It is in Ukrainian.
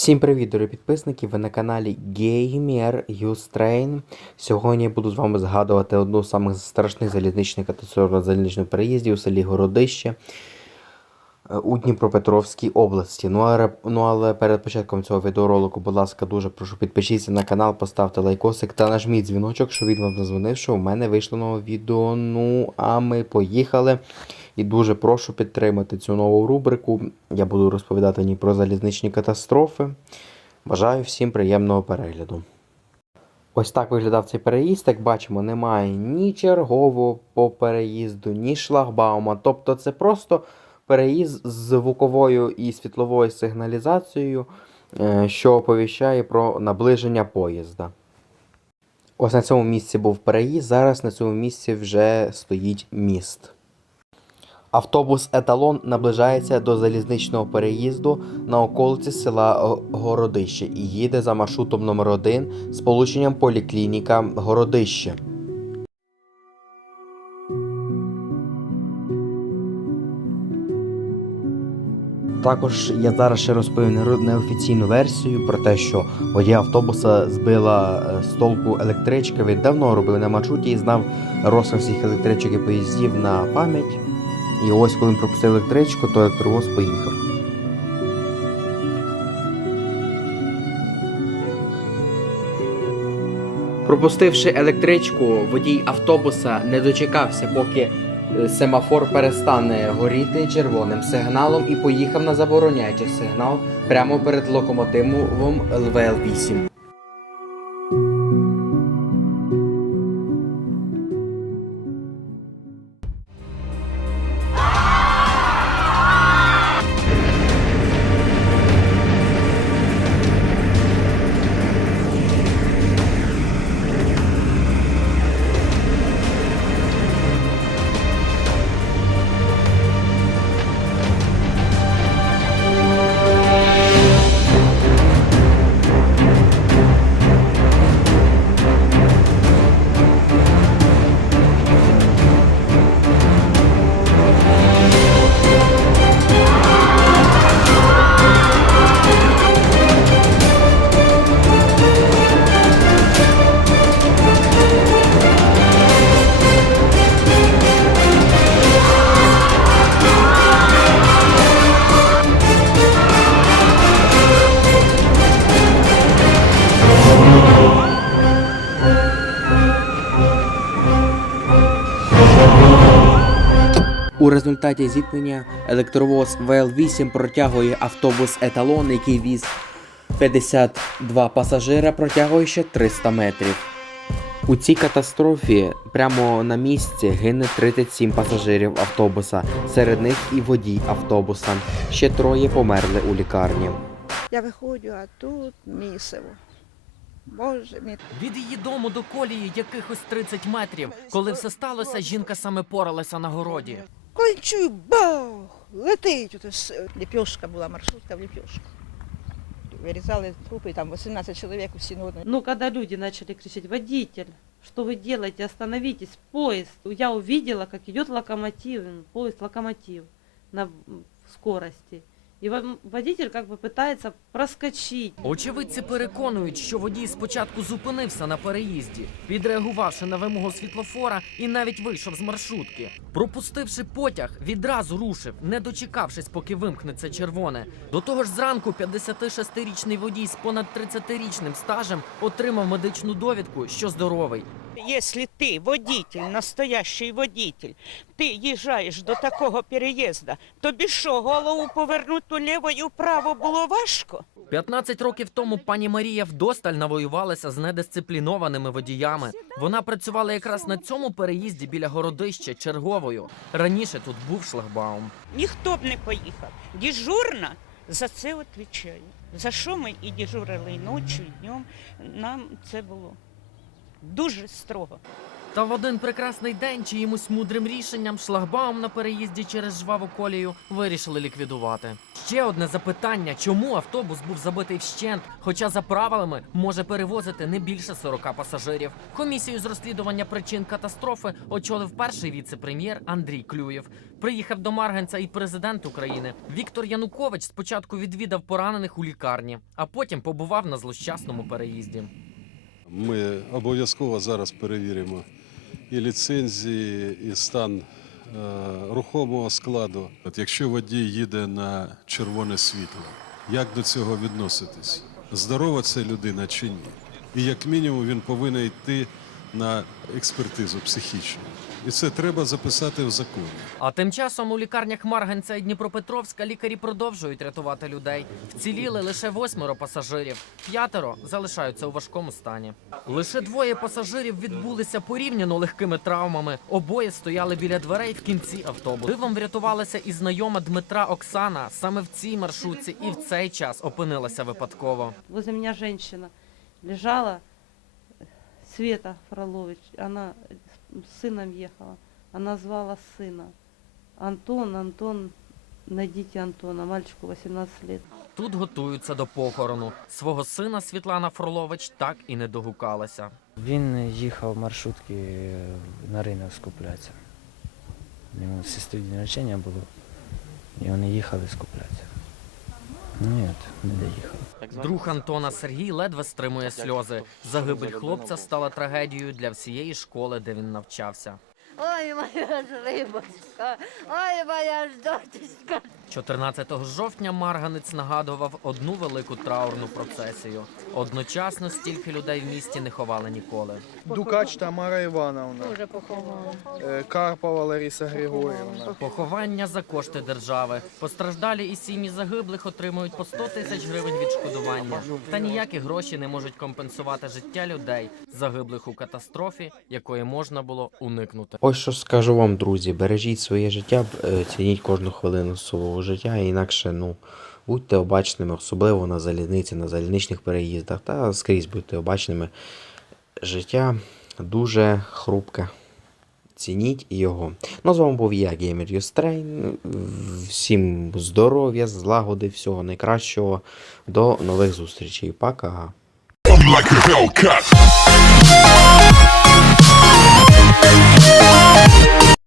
Всім привіт, дорогі підписники! Ви на каналі Gamer Ustrain. Сьогодні я буду з вами згадувати одну з самих страшних залізничних катастроф на залізничному переїзді у селі Городище е, у Дніпропетровській області. Ну, але, ну але перед початком цього відеоролику, будь ласка, дуже прошу підпишіться на канал, поставте лайкосик та нажміть дзвіночок, щоб він вам зазвонив, що у мене вийшло нове відео. Ну, а ми поїхали. І дуже прошу підтримати цю нову рубрику. Я буду розповідати ні про залізничні катастрофи. Бажаю всім приємного перегляду. Ось так виглядав цей переїзд. Як бачимо, немає ні чергового по переїзду, ні шлагбаума. Тобто це просто переїзд з звуковою і світловою сигналізацією, е, що оповіщає про наближення поїзда. Ось на цьому місці був переїзд, зараз на цьому місці вже стоїть міст. Автобус Еталон наближається до залізничного переїзду на околиці села Городище і їде за маршрутом номер 1 з полученням поліклініка Городище. Також я зараз ще розповім неофіційну версію про те, що водія автобуса збила е, з толку електричка. Він давно робив на маршруті і знав розклад всіх електричок і поїздів на пам'ять. І ось коли він пропустив електричку, то електровоз поїхав. Пропустивши електричку, водій автобуса не дочекався, поки е, семафор перестане горіти червоним сигналом і поїхав на забороняючий сигнал прямо перед локомотивом ЛВЛ-8. У результаті зіткнення електровоз ВЛ-8 протягує автобус Еталон, який віз 52 пасажира, протягує ще 300 метрів. У цій катастрофі прямо на місці гине 37 пасажирів автобуса, серед них і водій автобуса. Ще троє померли у лікарні. Я виходжу, а тут місиво. Боже мій. Від її дому до колії якихось 30 метрів. Коли все сталося, жінка саме поралася на городі. Кончу, бах! Летить. Лепешка була, маршрутка в ліпьошку. Вирізали трупи, там 18 чоловік усі одній. Ну, когда люди начали кричать, водитель, что вы делаете, остановитесь, поезд. Я увидела, как идет локомотив, поезд локомотив на скорости. Во- водитель как бы пытается проскочить. Очевидці переконують, що водій спочатку зупинився на переїзді, відреагувавши на вимогу світлофора і навіть вийшов з маршрутки. Пропустивши потяг, відразу рушив, не дочекавшись, поки вимкнеться червоне. До того ж, зранку 56-річний водій з понад 30-річним стажем отримав медичну довідку, що здоровий. Если ты водитель, настоящий водитель, ти їжджаєш до такого переїзду, тобі що, голову повернути уліво і вправо було важко? 15 років тому пані Марія вдосталь навоювалася з недисциплінованими водіями. Вона працювала якраз на цьому переїзді біля городища черговою. Раніше тут був шлагбаум. Ніхто б не поїхав. Дежурна за це відповідає. За що ми і дежурили і ночі, і днем, нам це було дуже строго. Та в один прекрасний день чиїмось мудрим рішенням шлагбаум на переїзді через жваву колію вирішили ліквідувати. Ще одне запитання: чому автобус був забитий вщент, хоча за правилами може перевозити не більше 40 пасажирів. Комісію з розслідування причин катастрофи очолив перший віце-прем'єр Андрій Клюєв. Приїхав до Марганця і президент України Віктор Янукович спочатку відвідав поранених у лікарні, а потім побував на злощасному переїзді. Ми обов'язково зараз перевіримо і ліцензії, і стан е, рухомого складу. От якщо водій їде на червоне світло, як до цього відноситись? Здорова це людина чи ні? І як мінімум він повинен йти на експертизу психічну. І це треба записати в законі. А тим часом у лікарнях Марганця і Дніпропетровська лікарі продовжують рятувати людей. Вціліли лише восьмеро пасажирів, п'ятеро залишаються у важкому стані. Лише двоє пасажирів відбулися порівняно легкими травмами. Обоє стояли біля дверей в кінці автобусу. Дивом врятувалася і знайома Дмитра Оксана. Саме в цій маршрутці і в цей час опинилася випадково. Возле меня женщина лежала, Света Фролович, она с сыном ехала. Она звала сына. Антон, Антон, найдите Антона, мальчику 18 лет. Тут готуються до похорону. Свого сина Світлана Фролович так і не догукалася. Він їхав маршрутки на ринок скуплятися. У нього сестри день було, і вони їхали скуплятися. Ні, не доїхав. Друг Антона Сергій ледве стримує сльози. Загибель хлопця стала трагедією для всієї школи, де він навчався. Ой, моя ж рибочка, ой, моя ж дочечка. 14 жовтня Марганець нагадував одну велику траурну процесію. Одночасно стільки людей в місті не ховали ніколи. Дукач Тамара Івановна, е, Карпова Лариса Григорівна. Поховання за кошти держави. Постраждалі і сім'ї загиблих отримують по 100 тисяч гривень відшкодування. Та ніякі гроші не можуть компенсувати життя людей, загиблих у катастрофі, якої можна було уникнути. Ось що скажу вам, друзі, бережіть своє життя, е, цініть кожну хвилину свого життя, інакше, ну, будьте обачними, особливо на залізниці, на залізничних переїздах, та скрізь будьте обачними. Життя дуже хрупке. Цініть його. Ну, з вами був я, Геймер Юстрейн. Всім здоров'я, злагоди, всього найкращого. До нових зустрічей. Пока. like a.